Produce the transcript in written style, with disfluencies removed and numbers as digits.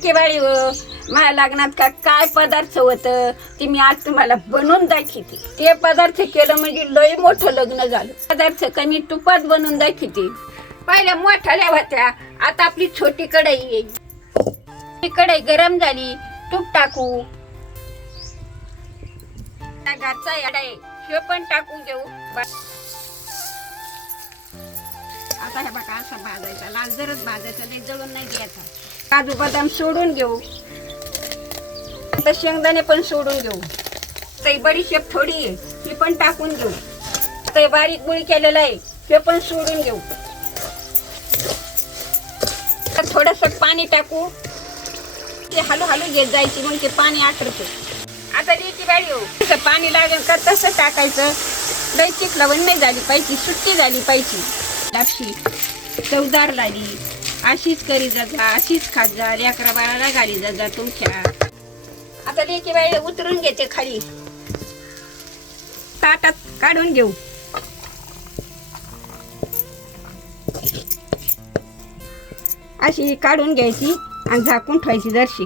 लेकी बाळी माझ्या लग्नात काय पदार्थ होतं ते मी आज तुम्हाला बनवून दाखवते. ते पदार्थ केलं म्हणजे लय मोठं लग्न झालं. पदार्थ कमी तुपात बनवून दाखवते. पहिल्या मोठ्या होत्या, आता आपली छोटी कढई येईल. ती कढई गरम झाली, तूप टाकू. घरचा याडा आहे हे पण टाकून घेऊ. आता हे बघा असा भाजायचा, लाल जरच भाजायचा, ते जळून नाही द्यायचा. काजू बदाम सोडून घेऊ, आता शेंगदाणे पण सोडून घेऊ. काही बडीशेप थोडी आहे ती पण टाकून घेऊ. काही बारीक गुळी केलेला आहे ते पण सोडून घेऊ. थोडस पाणी टाकू, ते हळूहळू घेत जायची मग ते पाणी आटरते. आता लेकी बाळी हो पाणी लागेल का तसं टाकायचं. लय चिखलावण नाही झाली पाहिजे, सुट्टी झाली पाहिजे. लापशी चवदार लागली अशीच करी जा, अशीच खात जा, लेकरा बाळाला घाली जा तुमच्या. आता लेकी बाई उतरून घेते खाली, ताटात काढून घेऊ. अशी काढून घ्यायची आणि झाकून ठेवायची जरशी.